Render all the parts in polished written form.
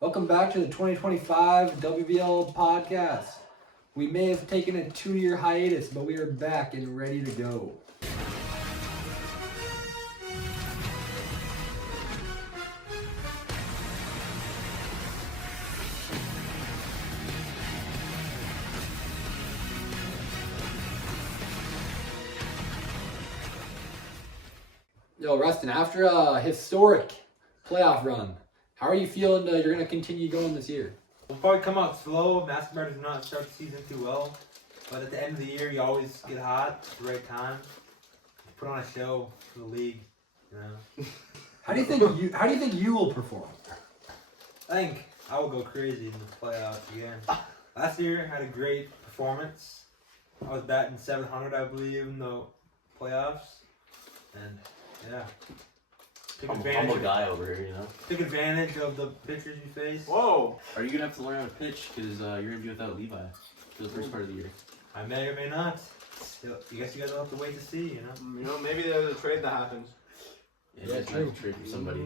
Welcome back to the 2025 WBL podcast. We may have taken a 2-year hiatus, but we are back and ready to go. Yo, Rustin, after a historic playoff run, how are you feeling you're going to continue going this year? We'll probably come out slow. Mastercard does not start the season too well. But at the end of the year, you always get hot at the right time. You put on a show for the league, you know. How do you think you will perform? I think I will go crazy in the playoffs again. Last year, I had a great performance. I was batting 700, I believe, in the playoffs. And, yeah. Humble guy over here, you know. Take advantage of the pitchers you face. Whoa! Are you gonna have to learn how to pitch because you're gonna be without Levi for the first part of the year? I may or may not. Still, I guess you guys will have to wait to see, you know. You know, maybe there's a trade that happens. Yeah, true. Trade for somebody.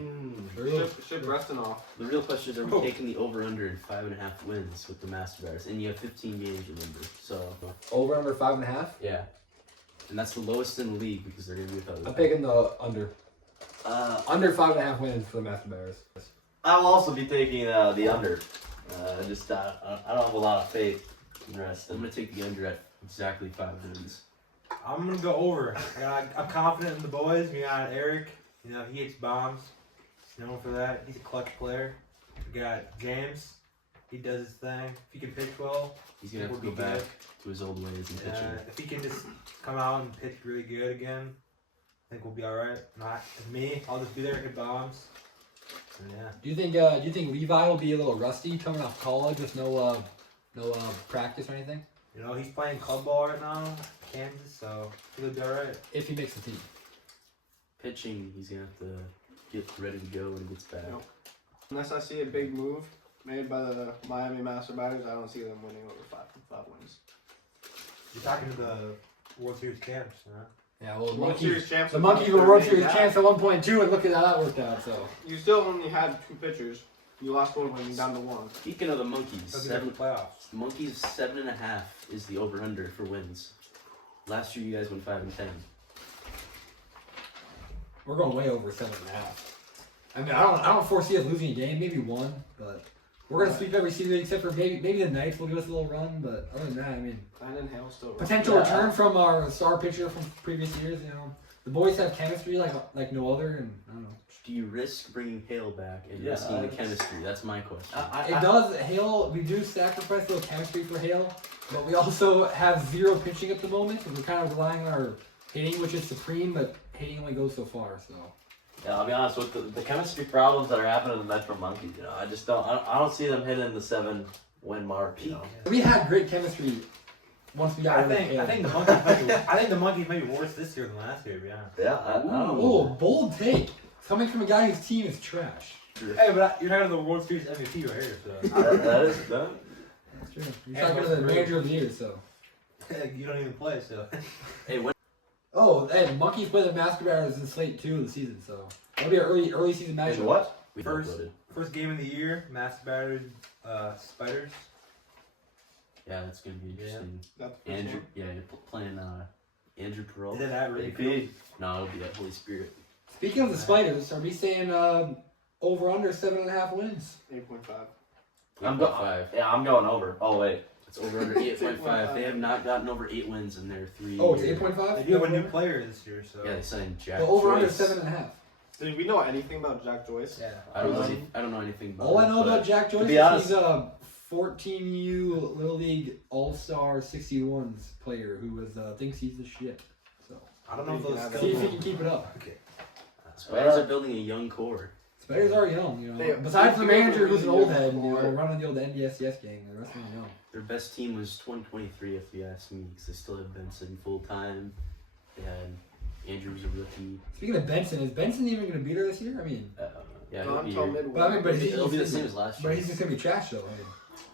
Ship Reston off. The real question is, are we taking the over/under in 5.5 wins with the Master Bears? And you have 15 games, remember? So Over under 5.5? yeah, and that's the lowest in the league because they're gonna be without Levi. I'm picking the under. Under 5.5 wins for the Master Bears. I will also be taking the under. I don't have a lot of faith in the rest. I'm gonna take the under at exactly 5 wins. I'm gonna go over. I'm confident in the boys. We got Eric. You know, he hits bombs. He's known for that. He's a clutch player. We got James. He does his thing. If he can pitch well, He's gonna have to go back to his old ways in pitching. if he can just come out and pitch really good again, I think we'll be all right. Not me. I'll just be there, hit bombs. And yeah. Do you think Levi will be a little rusty coming off college with no practice or anything? You know, he's playing club ball right now, Kansas, so he'll be all right. If he makes the team. Pitching, he's gonna have to get ready to go when he gets back. No. Unless I see a big move made by the Miami Master Batters, I don't see them winning over five wins. You're talking to the World Series champs, huh? Yeah, well, World Series champs. the Monkeys were World Series champs at 1.2, and look at how that worked out. So You still only had 2 pitchers. You lost one when you're down to 1. Speaking of the Monkeys, They'll be in the playoffs. The Monkeys 7.5 is the over/under for wins. Last year you guys went 5 and 10. we're going way over 7.5. I mean, I don't foresee us losing a game, maybe one, but we're gonna sweep every season except for maybe the Knights will give us a little run. But other than that, I mean, Brandon Hale still. potential return from our star pitcher from previous years. You know, the boys have chemistry like no other, and I don't know. Do you risk bringing Hale back and risking the chemistry? That's my question. It does. Hale, we do sacrifice a little chemistry for Hale, but we also have 0 pitching at the moment, and we're kind of relying on our hitting, which is supreme, but hitting only goes so far. So Yeah, I'll be honest with the chemistry problems that are happening in the Metro Monkeys. You know, I don't see them hitting the 7-win mark. You know, we had great chemistry once we got I rid of think Hale. I think the Monkeys may be worse this year than last year, to be honest. yeah, I don't know. Oh, bold take. Coming from a guy whose team is trash. Hey, but you're not in the World Series MVP right here, so that is done. That's true. You're talking to the manager of the year, so. you don't even play. So Hey, when Oh, hey, Monkeys play the Master Bears in slate 2 of the season, so that'll be an early season matchup. And what? we First- uploaded. first game of the year, Master Batters, Spiders. Yeah, that's gonna be interesting. That's the Andrew, one. yeah, you're playing Andrew Perot. Is it that really cool? AP. No, it'll be at Holy Spirit. Speaking of the Spiders, are we saying over under 7.5 wins? 8.5. I'm 5. Yeah, I'm going over. Oh wait. It's over under 8.5. They have not gotten over 8 wins in their 3 Oh, it's years. 8.5? They do have a new player this year, so Yeah, they signed Jack The over under Joyce. 7.5. Did we know anything about Jack Joyce? yeah. I don't know anything about All I it, know but about Jack Joyce be is honest- he's a 14U Little League All-Star 61s player who thinks he's the shit. So I don't know if those see if he skills. can keep it up. Okay. Spiders are building a young core. Spiders are young, you know. They- Besides the they feel manager who's an really old young head, you know, for- running the old NDSCS gang, the rest of them young. Their best team was 2023, if you ask me, because they still have Benson full time. They had Andrew was a rookie. Speaking of Benson, is Benson even going to be there this year? I mean, Yeah, Gone he'll be till here. midway. but I mean, but It'll be the he's same as last year. but he's just going to be trash though. I mean,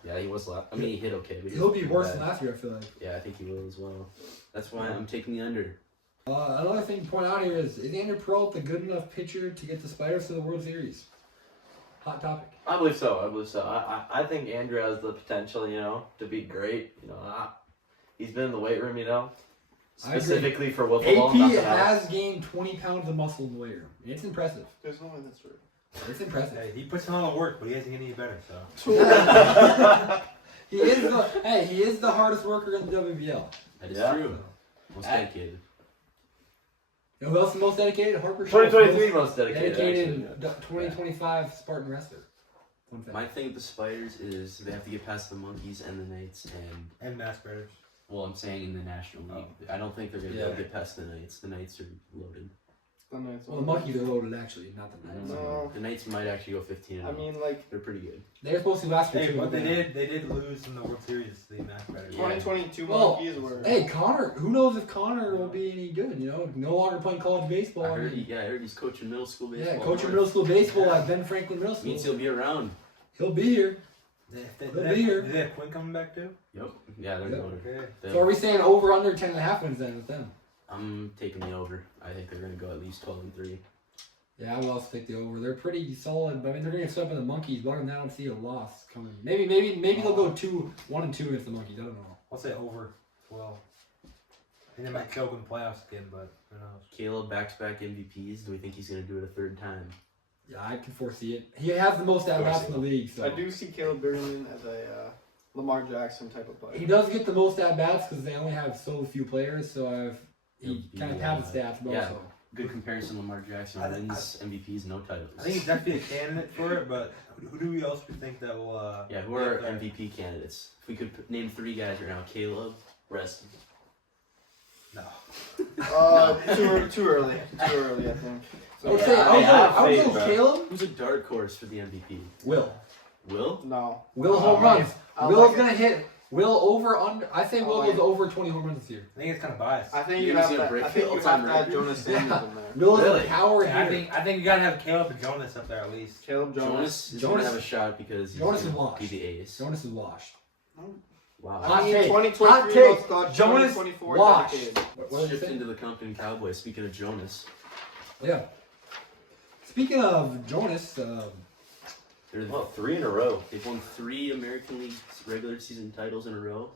Yeah, he was last. I mean, he hit okay. But he'll be wasn't worse bad. than last year. I feel like. Yeah, I think he will as well. That's why I'm taking the under. Another thing to point out here is Andrew Peralta a good enough pitcher to get the Spiders to the World Series? Hot topic. I believe so. I think Andrew has the potential, you know, to be great. You know, he's been in the weight room, you know, specifically for wiffle ball. AP nothing has else. gained 20 pounds of muscle in the weight room. It's impressive. There's no way that's true. It's impressive. Hey, he puts in all the work, but he hasn't get any better. So He is the hardest worker in the WBL. That is Yeah. true. Most dedicated. You know who else is most dedicated? Harper Shaw. 2023 most dedicated. Dedicated 2025 Spartan wrestler. Fun fact. My thing with the Spiders is they have to get past the Monkeys and the Knights, and Mass Bears. well, I'm saying in the National League. I don't think they're gonna be able to get past the Knights. The Knights are loaded. Well, the Monkeys are loaded actually, not the Knights. No. The Knights might actually go 15. I mean, like, they're pretty good. They were supposed to last year Hey, too. but they did lose in the World Series. The Mass Bears. 2022 Well, Monkeys were. Hey, Connor. Who knows if Connor will be any good? You know, no longer playing college baseball. I heard he's coaching middle school baseball. Yeah, coaching middle school baseball at Ben Franklin Middle School. Means he'll be around. He'll be here. Did He'll be here. they have Quinn coming back too? Yep. Yeah, they're Yep. going. Okay. So are we saying over under 10.5 wins then with them? I'm taking the over. I think they're gonna go at least 12-3. Yeah, I will also take the over. They're pretty solid, but I mean they're gonna get swept by the Monkeys. But other than that, I don't see a loss coming. Maybe they'll go 1-2 against the Monkeys. I don't know. I'll say over 12. I think they might choke in the playoffs again, but who knows? Caleb back-to-back MVPs. Do we think he's gonna do it a third time? Yeah, I can foresee it. He has the most at bats in the league. So I do see Caleb Bierman as a Lamar Jackson type of player. he does get the most at bats because they only have so few players. So he kind of pads the stats, but yeah. also. Good comparison. Lamar Jackson wins MVPs, no titles. I think he's definitely a candidate for it, but who do we else think that will? Yeah, who are our MVP candidates? If we could name 3 guys right now: Caleb, rest. No. Too early, I think. I would Yeah, say I I would have go faith, bro. Caleb. Who's a dark horse for the MVP? Will. Will? No. Will home runs. I Will's like gonna hit. Will over under. I say Will like goes over 20 home runs this year. I think it's kind of biased. I think You you think have he's gonna to. break I think the you have all-time to add record? Jonas Samuels in there. Will is Really? a power Yeah, hitter. I think you gotta have Caleb and Jonas up there at least. Caleb Jonas. Jonas is Jonas- gonna have a shot because he's Jonas is gonna washed. be the ace. Jonas is washed. Wow. Hot I mean, take. 2023 Hot take. most thought, Jonas 2024 washed. dedicated. What Let's did you shift say? into the Compton Cowboys. Speaking of Jonas, Yeah. Speaking of Jonas, they're the, Well, 3 in a row. they've won 3 American League regular season titles in a row.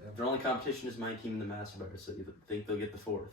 Yeah. Their only competition is my team in the Master Bar, so you think they'll get the 4th?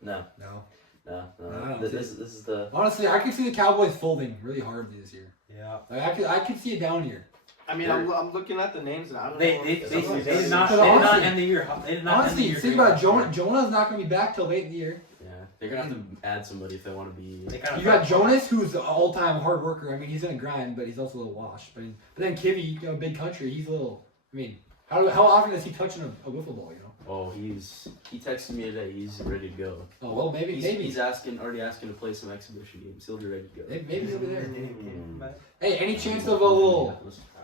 No, no. no. I don't This is the. Honestly, I could see the Cowboys folding really hard this year. Yeah. Like, I could see it down here. I mean, I'm looking at the names and I don't They know. did not Because honestly- end the year. They did not end the Honestly, year think great. about Jonah's not going to be back till late in the year. Yeah, they're gonna have to add somebody if they want to be. They kinda You got fell apart. Jonas, who's an all-time hard worker. I mean, he's going to grind, but he's also a little washed. But then Kivy, you know, big country, he's a little. I mean, how often is he touching a wiffle ball? You know. Oh, he texted me today. He's ready to go. Oh well, maybe. He's already asking to play some exhibition games. He'll be ready to go. Maybe he'll be there. Mm. Hey, any chance of a little?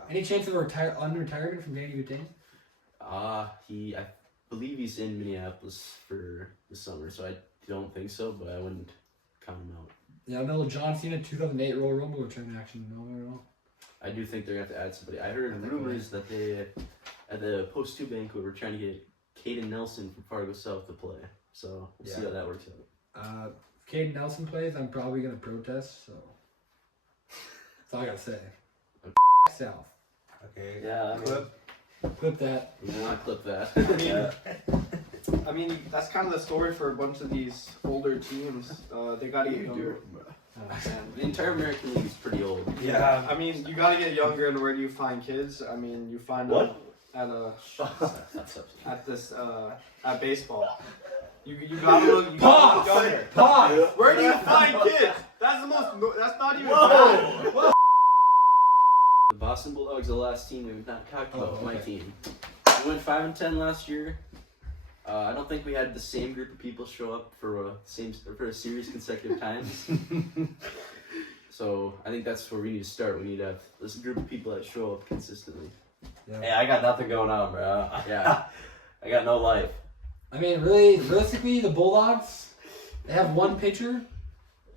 Any chance of a unretirement from Danny Boutin? I believe he's in Minneapolis for the summer, so I don't think so, but I wouldn't count him out. Yeah, no John Cena 2008 Royal Rumble return action. No. I do think they're gonna have to add somebody. I heard rumors that they at the Post 2 banquet were trying to get Caden Nelson from Fargo South to play. So we'll see how that works out. If Caden Nelson plays, I'm probably gonna protest. So that's all I gotta say. South. Okay. Yeah, I mean, Clip that. We will not clip that. I mean, that's kind of the story for a bunch of these older teams. They got to get younger. The entire American League is pretty old. Yeah. I mean, you got to get younger, and where do you find kids? I mean, you find them at baseball. You gotta look. You gotta look younger. Pause. Where do you find kids? That's the most. That's not even bad. The Boston Bulldogs are the last team we've not talked about. Oh, My okay. team. We went 5-10 last year. I don't think we had the same group of people show up for a series consecutive times. So I think that's where we need to start. We need to have this group of people that show up consistently. hey, I got nothing going on, bro. Yeah. I got no life. I mean, realistically, the Bulldogs, they have one pitcher.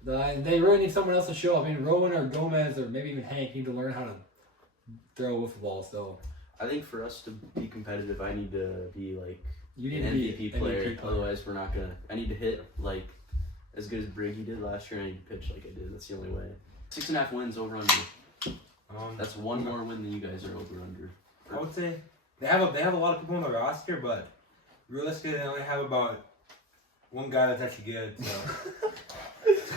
They really need someone else to show up. I mean, Rowan or Gomez or maybe even Hank need to learn how to throw a wiffle ball. So I think for us to be competitive, I need to be like you need an to be MVP an player. MVP player. Otherwise, we're not gonna. I need to hit like as good as Briggy did last year. And I need to pitch like I did. That's the only way. 6.5 wins over under. That's one more win than you guys are over under. I would say they have a lot of people on the roster, but realistically, they only have about one guy that's actually good.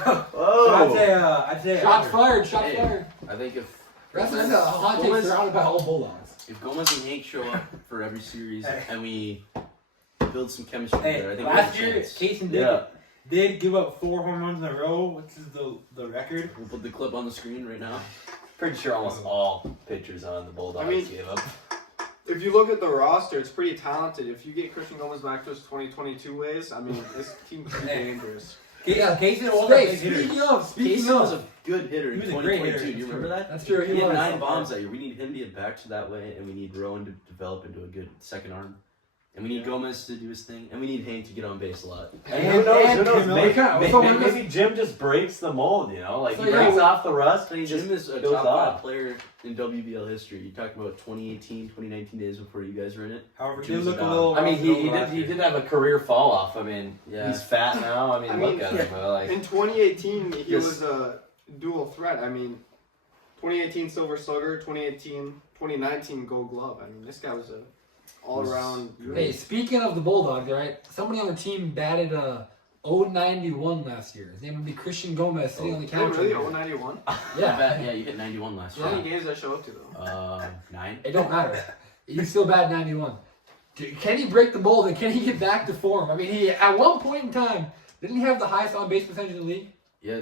So, I'd say Shots under. fired. Shots fired. I think if That's a hot take surrounded by all Bulldogs. if Gomez and Hank show up for every series and we build some chemistry there, I think last we have year, a chance. Case and did give up 4 home runs in a row, which is the record. We'll put the clip on the screen right now. Pretty sure almost all pitchers on the Bulldogs gave up. If you look at the roster, it's pretty talented. If you get Christian Gomez back to his 2022 ways, I mean, this team's pretty dangerous. Yeah, Casey was a big hitter. Casey was a good hitter in He was a great 2022. hitter. Do you remember that? That's true. He had was. 9 bombs that year. We need him to get back to that way, and we need Rowan to develop into a good second arm. And we need Gomez to do his thing, and we need Hank to get on base a lot. And who knows? Miller. Maybe Jim just breaks the mold, you know? Like, So, he yeah, breaks off the rust and he Jim just is a goes top 5 off. player in WBL history. You talked about 2018, 2019 days before you guys were in it. However, he Jim's did look a a dog. little. I mean, he last did year. have a career fall off. I mean, Yeah. he's fat now. I mean, look at him. But like, In 2018, he Yes. was a dual threat. I mean, 2018 Silver Slugger, 2019 Gold Glove. I mean, this guy was a all-around. Hey, speaking of the Bulldogs, right? Somebody on their team batted 091 last year. His name would be Christian Gomez, sitting on the Oh, couch. really? right here. 091? Yeah, you hit 91 last How year. many games did I show up to, though? 9. It don't matter. He's still bad 91. Can he break the mold and can he get back to form? I mean, he at one point in time didn't he have the highest on base percentage in the league? Yeah,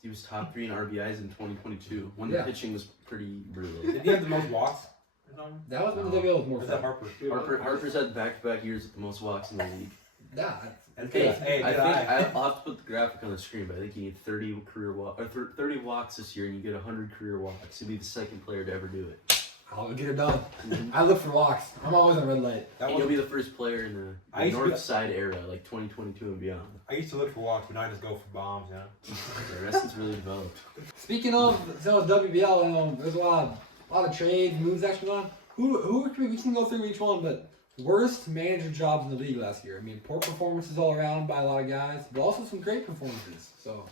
he was top 3 in RBIs in 2022 when Yeah. the pitching was pretty brutal. Did he have the most walks? That was when the WBL was more Or is that fun. Harper? Harper's had back-to-back years with the most walks in the league. Yeah. That's Hey, good. Hey, I good think eye. I'll have to put the graphic on the screen, but I think you need 30 career walk or 30 walks this year, and you get 100 career walks. You'll be the second player to ever do it. I'll get it done. I look for walks. I'm always on red light. That And was, you'll be the first player in I the used to north be- side era, like 2022 and beyond. I used to look for walks, but now I just go for bombs. Yeah. The rest is really developed. Speaking of WBL, you know, there's a lot of trades, moves actually on. Who we can go through each one, but worst manager jobs in the league last year. I mean, poor performances all around by a lot of guys, but also some great performances. So,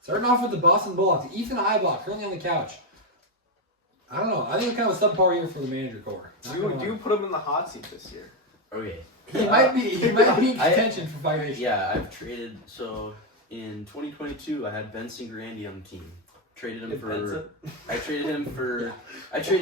starting off with the Boston Bulldogs, Ethan Eibach, currently on the couch. I don't know. I think it's kind of a subpar year for the manager core. Not gonna Do lie. you put him in the hot seat this year? Okay. He might be in contention for firing. Yeah, I've traded. So in 2022, I had Benson Grandy on the team. Traded him for. I traded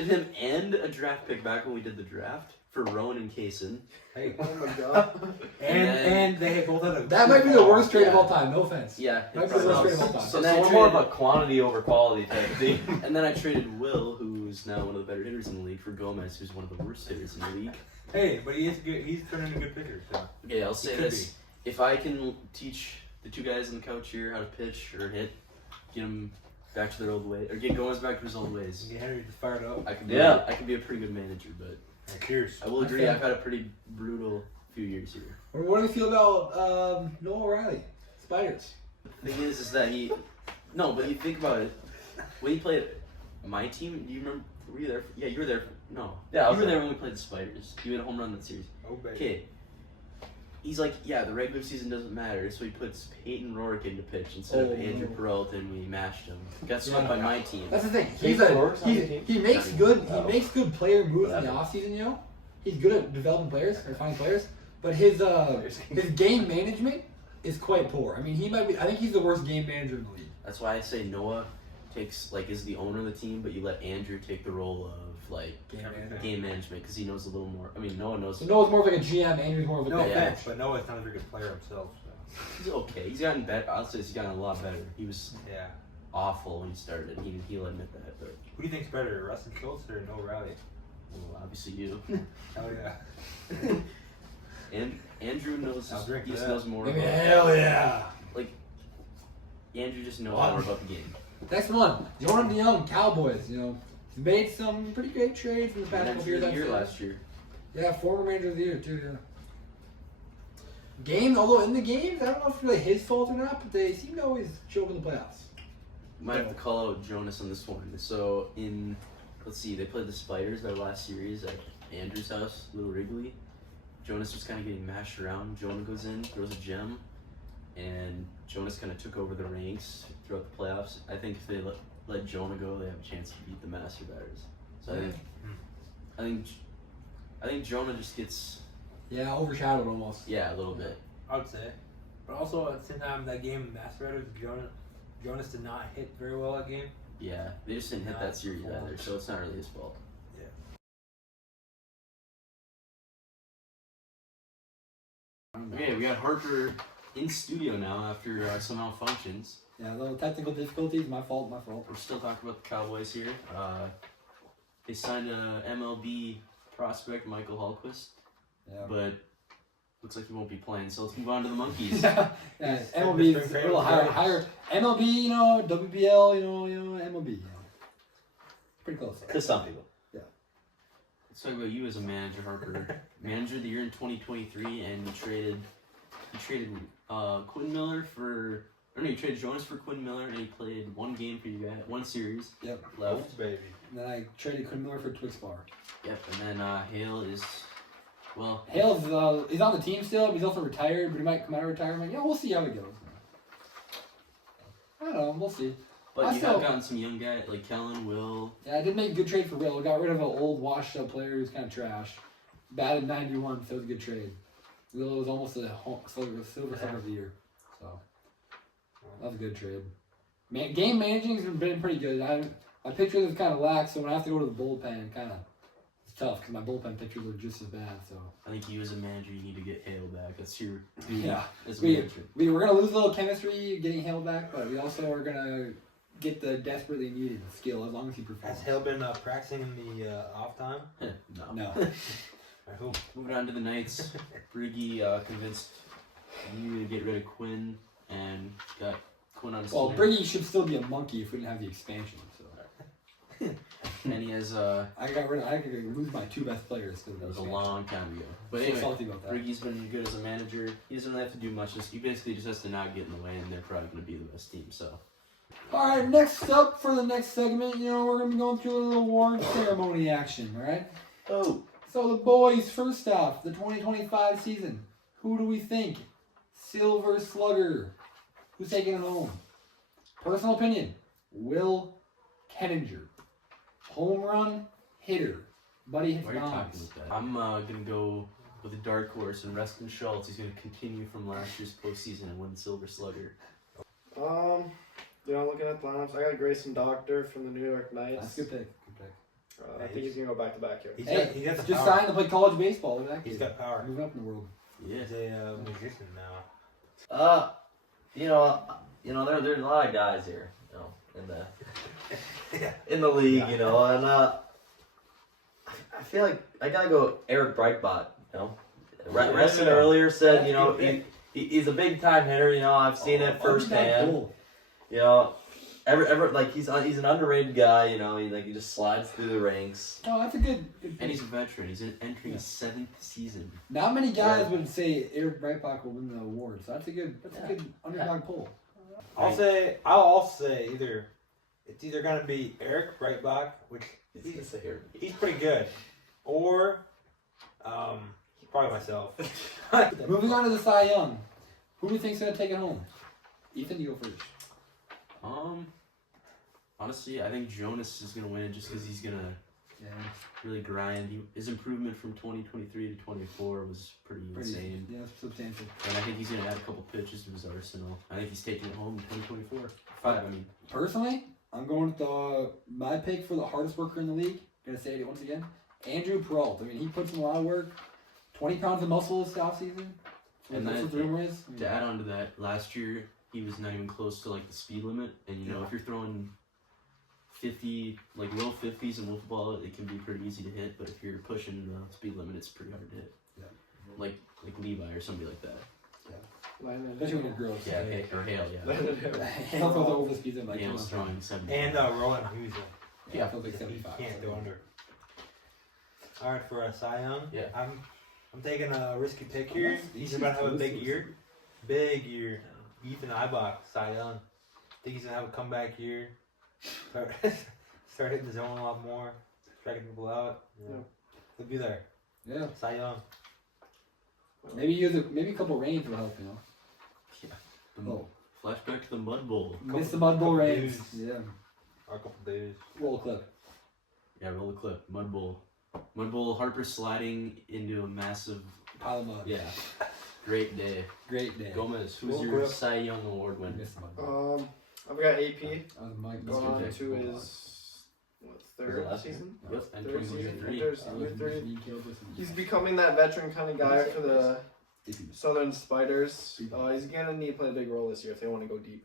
him and a draft pick back when we did the draft for Rowan and Kaysen. Hey, Oh my god. and they had both had a. That might be the worst trade of all time. No offense. Yeah. Might be the worst trade of all time. So And then I we're more of traded- a quantity over quality type of thing. And then I traded Will, who's now one of the better hitters in the league, for Gomez, who's one of the worst hitters in the league. Hey, but he is good. He's turning into a good pitcher. So. Okay, I'll say could this: if I can teach the 2 guys on the couch here how to pitch or hit, get them back to their old way, or get Gomez back to his old ways, Get Henry just fired up. I could be. Yeah. I could be a pretty good manager, but Cheers. I will agree. I've had a pretty brutal few years here. What do you feel about Noah O'Reilly? Spiders. The thing is that he. No, but you think about it. When he played my team, do you remember? Were you there? Yeah, you were there. No. Yeah, I you was were there there. when we played the Spiders. You had a home run in that series. Oh, baby. Okay. He's like, yeah, the regular season doesn't matter, so he puts Peyton Rourke into pitch instead of Andrew Peralta, and we mashed him. Got swept by my team. That's the thing. Peyton He makes good player moves in the Whatever. offseason, you know? He's good at developing players or finding players, but his game management is quite poor. I mean, I think he's the worst game manager in the league. That's why I say Noah is the owner of the team, but you let Andrew take the role of game management because he knows a little more. I mean, Noah knows. So Noah's more of like a GM, Andrew's more of a No coach. offense, but Noah's not a very good player himself. So. He's okay. He's gotten better. I'll say he's gotten a lot better. He was Yeah. awful when he started. He'll admit that, but Who do you think's better, Rustin Schultz or Noah Riley? well, obviously you. Hell yeah. And Andrew knows. I'll drink He just that. knows more. Maybe About, hell yeah. Andrew just knows more about the game. Next one, Jordan DeYoung, Cowboys. You know, he's made some pretty great trades in the past Manager couple years. of the year I'd say. last year. Yeah, former manager of the year too. Yeah. Although in the games, I don't know if it's really his fault or not, but they seem to always choke in the playoffs. Might have to call out Jonas on this one. So let's see, they played the Spiders their last series at Andrew's house, Little Wrigley. Jonas was kind of getting mashed around. Jonah goes in, throws a gem, and Jonas kind of took over the ranks throughout the playoffs. I think if they let Jonah go, they have a chance to beat the master batters. So I think Jonah just gets overshadowed almost. a little bit. I would say. But also at the same time, that game in Master Raiders, Jonas did not hit very well that game. Yeah, they just didn't hit that series either, so it's not really his fault. Okay, we got Harper in studio now after some malfunctions. Yeah, a little technical difficulties. My fault. We're still talking about the Cowboys here. They signed a MLB prospect, Michael Hallquist, but looks like he won't be playing. So let's move on to the Monkeys. MLB is a little higher. MLB, WBL, MLB. Pretty close. To some people. Let's talk about you as a manager, Harper. Manager of the year in 2023, and you traded Quinn Miller for. Or no, you traded Jonas for Quinn Miller, and he played one game for you guys, one series. Yep. Left. Baby. And then I traded Quinn Miller for Twix Bar. Yep. And then Hale is. Well. Hale's he's on the team still, but he's also retired. But he might come out of retirement. We'll see how it goes. I don't know. We'll see. But you have gotten some young guys like Kellen, Will. Yeah, I did make a good trade for Will. Got rid of an old washed-up player who's kind of trash. Batted 91, so it was a good trade. Will was almost a silver Slugger of the year. So that was a good trade. Game managing has been pretty good. My pitchers is kind of lax, so when I have to go to the bullpen, it's tough because my bullpen pitchers are just as bad. So I think you as a manager, you need to get Hale back. That's your duty as a we're manager. gonna lose a little chemistry getting Hale back, but we also are gonna get the desperately needed skill as long as he performs. Has Hale been practicing in the off time? No. I hope. Moving on to the Knights, Briggy convinced you to get rid of Quinn and got Quinn on his Well, team. Briggy should still be a monkey if we didn't have the expansion. So And he has I could lose my two best players because that was a long time ago. But so anyway, salty about that. Briggy's been good as a manager. He doesn't really have to do much. He basically just has to not get in the way, and they're probably going to be the best team. So. All right, next up for the next segment, we're gonna be going through a little award ceremony action. All right. Oh. So the boys, first off, the 2025 season. Who do we think? Silver Slugger. Who's taking it home? Personal opinion: Will Kenninger. Home run hitter. Buddy hits Why are you talking bombs. about that? I'm gonna go with a dark horse, and Rustin Schultz. He's gonna continue from last year's postseason and win Silver Slugger. Looking at the lineups, I got Grayson Doctor from the New York Knights. That's a good pick. I think he's gonna go back to back here. He got the Just power. signed to play college baseball. Look at that He's kid. got power. Moving up in the world. Yeah. He's a musician now. There's a lot of guys here, in the league, and I feel like I gotta go Eric Breitbart, Reston earlier said, he's a big time hitter, I've seen it firsthand. Cool. He's an underrated guy, he just slides through the ranks. Oh, that's a good And pick. he's a veteran. He's entering his 7th season. Not many guys would say Eric Breitbach will win the award, so that's a good underdog poll. I'll also say it's either gonna be Eric Breitbach, which he's pretty good, or probably myself. Moving on to the Cy Young. Who do you think's gonna take it home? Ethan, you go first. Honestly, I think Jonas is gonna win it just because he's gonna really grind. His improvement from 2023 to 24 was pretty insane. Yeah, substantial. And I think he's gonna add a couple pitches to his arsenal. I think he's taking it home in 2024. Personally, I'm going with my pick for the hardest worker in the league. Gonna say it once again. Andrew Peralt. He puts in a lot of work. 20 pounds of muscle this offseason. And that's what the rumor is. To add on to that, last year he was not even close to the speed limit. And if you're throwing 50, low 50s in wiffle ball, it can be pretty easy to hit. But if you're pushing the speed limit, it's pretty hard to hit. Yeah. Like Levi or somebody like that. Especially when you're gross. Yeah, or Hale, yeah. Hale throws over the speed limit. Hale's throwing 70. And Roland Hughes. Yeah, feels like He 75. can't go under. All right, for Cy Young, Yeah. I'm taking a risky pick here. He's about to have a big year. Big year. Ethan Ibach, Cy Young. I think he's gonna have a comeback year. Start hitting the zone a lot more. Striking people out. He'll be there. Yeah. Cy Young. Maybe a couple rains will help, Flashback to the Mud Bowl. Miss the Mud Bowl rains. Dudes. Yeah. a couple days. Roll clip. Yeah, roll the clip. Mud Bull Harper sliding into a massive. Pile of mud. Yeah. Great day. Great day. Gomez, who's Roll your clip. Cy Young Award winner? Missed mud. I've got AP Mike going on pick. to his third last year? season. Yep, and Third season. 2023. Year three. He's becoming that veteran kind of guy for the Southern Spiders. He's gonna need to play a big role this year if they want to go deep.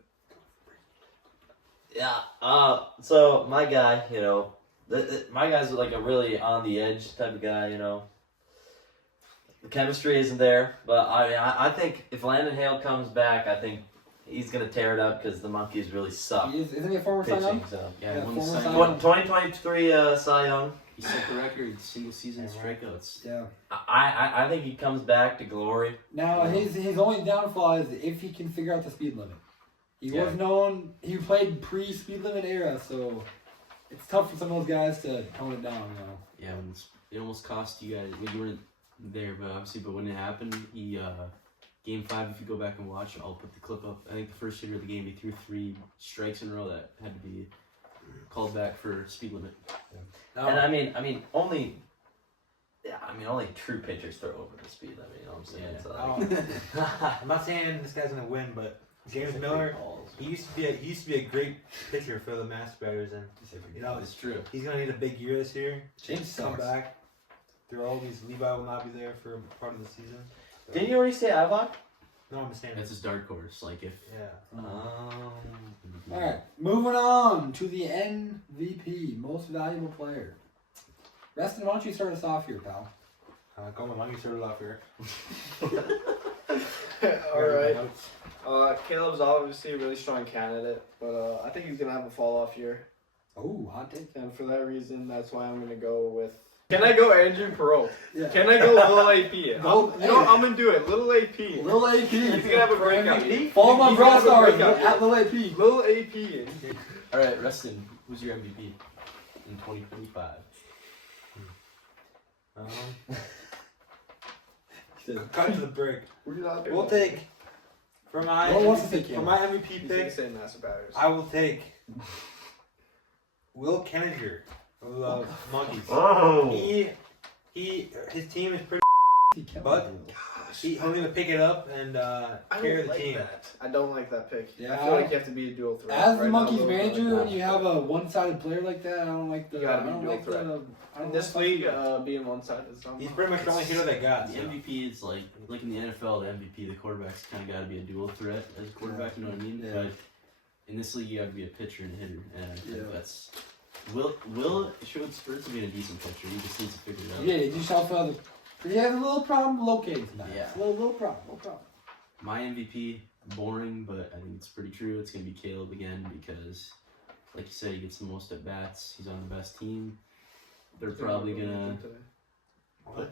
Yeah. So my guy, you know, my guy's like a really on the edge type of guy. You know, the chemistry isn't there, but I think if Landon Hale comes back, I think he's gonna tear it up because the Monkeys really suck Isn't he a former Cy pitching. Young? So Yeah, Yeah, he won former Cy Cy Young. Young. 2023 Cy Young. He set the record, single season strikeouts. Yeah. I think he comes back to glory. Now his only downfall is if he can figure out the speed limit. He Yeah. was known. He played pre-speed limit era, so it's tough for some of those guys to tone it down. You know. Yeah, when it almost cost you guys. Well, you weren't there, but obviously, but when it happened, he game 5. If you go back and watch, I'll put the clip up. I think the first hitter of the game, he threw 3 strikes in a row that had to be called back for speed limit. And I mean only true pitchers throw over the speed limit. You know what I'm saying? Yeah. So, I'm not saying this guy's gonna win, but James Miller, he used to be a great pitcher for the Mass Bears, and you know It's true. he's gonna need a big year this year. James Come sucks. back. Throw these. Levi will not be there for part of the season. So- Didn't you already say Ivok? No, I'm saying. That's his dark horse. Like if Yeah. All right, moving on to the MVP, most valuable player. Reston, why don't you start us off here, pal? Come on, let me start it off here. All right. Caleb's obviously a really strong candidate, but I think he's gonna have a fall off year, Oh, hot take. and for that reason, that's why I'm gonna go with. Can I go Andrew Perot? Yeah. Can I go Little AP? Go- You know what? I'm gonna do it. Little AP. Lil AP. He's gonna have a breakout. Follow my He's Brawl gonna have a Stars breakout. at Lil AP. Little AP. all right, Reston, who's your MVP in 2025? Cut to the break. We're not We'll take for my What wants to take for him? my MVP He's gonna pick. say Master Batters. I will take Will Kenninger of the Monkeys. Oh. His team is pretty. He can't But- do it. He'll gonna pick it up and I carry don't the like team. that. I don't like that pick. Yeah, I feel like you have to be a dual threat. As the Right now, Monkeys Lil manager, like when you have a one-sided player like that, I don't like the. You gotta I be don't dual like threat. the. I In don't this like league, the- being one-sided is not. He's pretty much the only hitter they got. The So. MVP is like in the NFL, the MVP, the quarterback's kind of got to be a dual threat as a quarterback. You know what I mean? Yeah. But in this league, you have to be a pitcher and a hitter, and I think Yeah. that's. Will showed spurts of being a decent pitcher. He just needs to figure it out. Yeah, you just have to. He has a little problem locating tonight. Yeah. Little problem. No problem. My MVP, boring, but I think it's pretty true. It's gonna be Caleb again because, like you said, he gets the most at bats. He's on the best team. They're probably gonna probably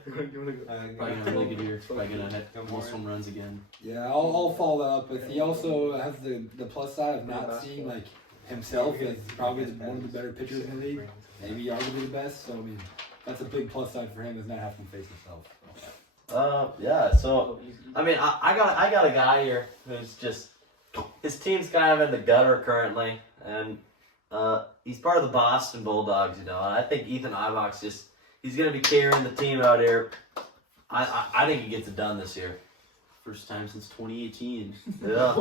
gonna have a really good year. Probably gonna hit Go most more. home runs again. Yeah, I'll follow that up with. He also has the plus side of not seeing like himself as probably one of the better pitchers in the league. Maybe arguably the best. So I mean, that's a big plus side for him is not having to face himself. Yeah. So I mean, I got a guy here who's just his team's kind of in the gutter currently, and he's part of the Boston Bulldogs, you know. And I think Ethan Ivok's he's gonna be carrying the team out here. I think he gets it done this year. First time since 2018. Yeah.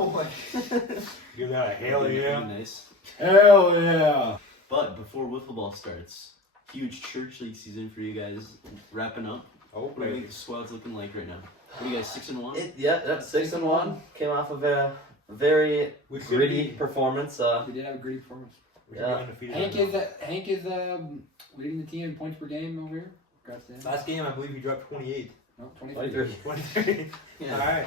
Give that a hell That'd be yeah. nice. Hell yeah! But before wiffle ball starts, huge church league season for you guys. Wrapping up. Oh, What do you think the squad's looking like right now? What are you guys, 6-1? That's 6-1. Came off of a very We should gritty be- performance. We did have a great performance. we should be Yeah. undefeated Hank is leading the team in points per game over here. Congrats to him. Last game, I believe he dropped 28. No, 23. 23. 23. Yeah. All right.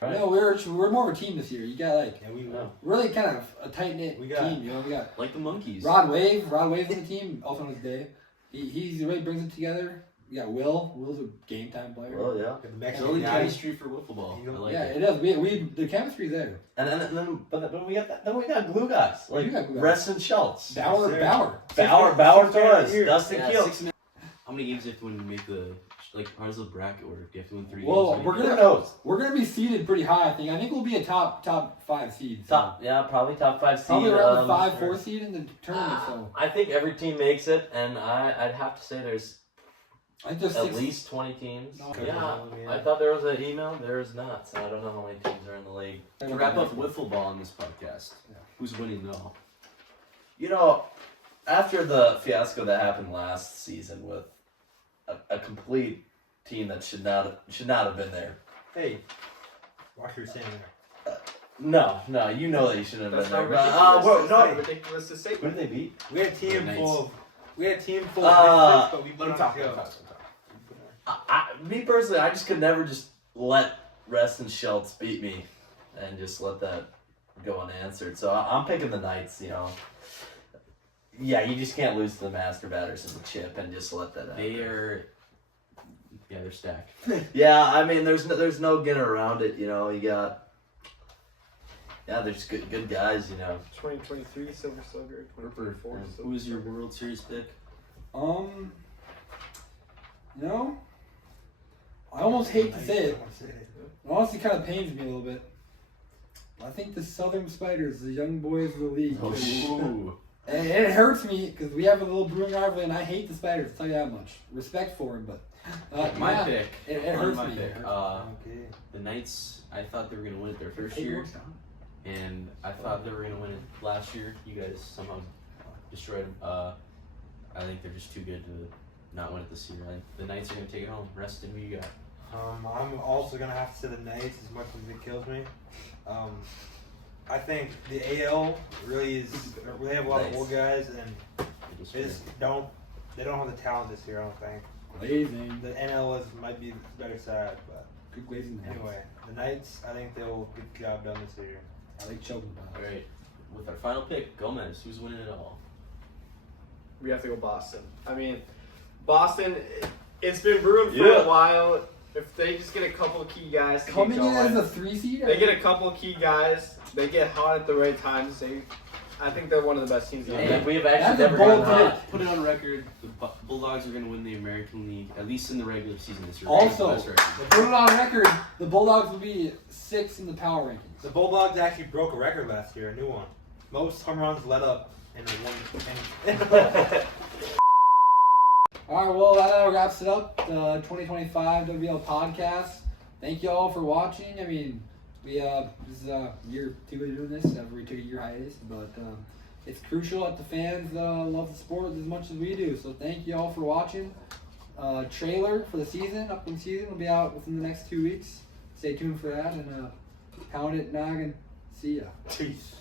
Right. No, we're more of a team this year. You got like Yeah, we Yeah. really kind of a tight knit We got- team. You know, we got Like the monkeys. Rod Wave's on the team, also on his day. He really brings it together. We got Will. Will's a game time player. Well, yeah. the Building Mexican guy. chemistry for wiffle ball. I like yeah, it. it does. We the chemistry's there. And then we got glue guys We like do got glue guys. Reston Schultz, Bauer. sir. Bauer Torres, Here. Dustin Yeah, Keel. 6 minutes. How many games do you have to win to make the how does the bracket work? Do you have to win 3 Well, games? we're gonna be seeded pretty high. I think we'll be a top 5 seed. Probably top 5 seed. Probably around the 5-4 seed in the tournament. So I think every team makes it, and I'd have to say there's I think there's at least 20 teams. No. Yeah, I thought there was an email. There is not, so I don't know how many teams are in the league. To wrap up wiffle ball on this podcast, who's winning it all? You know, after the fiasco that happened last season with a complete team that should not have been there. Hey, watch what you're saying there. No, you know that you shouldn't have That's been not there. ridiculous. That's No. not ridiculous to say. Who did they beat? We had a team The full of misfits, but we Let put him on talk. the show. Me personally, I just could never just let Reston Schultz beat me and just let that go unanswered. So I'm picking the Knights, you know. Yeah, you just can't lose to the Master Batters in the chip and just let that happen. They're stacked. Yeah, I mean, there's no getting around it, you know. You got, there's good guys, you know. 2023 Silver Slugger, 2024 Who was your World Series pick? you know, I almost hate to say it. It honestly kind of pains me a little bit. I think the Southern Spiders, the young boys of the league. Ooh. And it hurts me because we have a little brewing rivalry, and I hate the Spiders. I'll tell you that much. Respect for them, but My yeah, pick. It hurts my me. pick. Okay. The Knights. I thought they were gonna win it their first year, and I thought they were gonna win it last year. You guys somehow destroyed them. I think they're just too good to not win it this year. The Knights are gonna take it home. Reston, who you got? I'm also gonna have to say the Knights as much as it kills me. I think the AL really have a lot of old guys, and they just don't have the talent this year. I don't think. Glazing. The NL might be better side, but Good glazing. anyway, the Knights. I think they'll get the job done this year. I like choking about All right. With our final pick, Gomez. Who's winning it all? We have to go Boston. I mean, Boston, it's been brewing for a while. If they just get a couple of key guys to Coming get in going, as a 3 seed? they get a couple of key guys, they get hot at the right times. I think they're one of the best teams in the And league. we've That's actually a never bold gotten pick. Put it on record. The Bulldogs are going to win the American League, at least in the regular season this year. Also, That's right. Put it on record, the Bulldogs will be 6 in the power rankings. The Bulldogs actually broke a record last year, a new one. Most home runs let up in one. All right, well, that wraps it up. The 2025 WBL podcast. Thank you all for watching. I mean, this is year 2 of doing this. We took a year hiatus, but it's crucial that the fans love the sport as much as we do. So thank you all for watching. Trailer for the season, upcoming season, will be out within the next 2 weeks. Stay tuned for that, and pound it, noggin. See ya. Peace.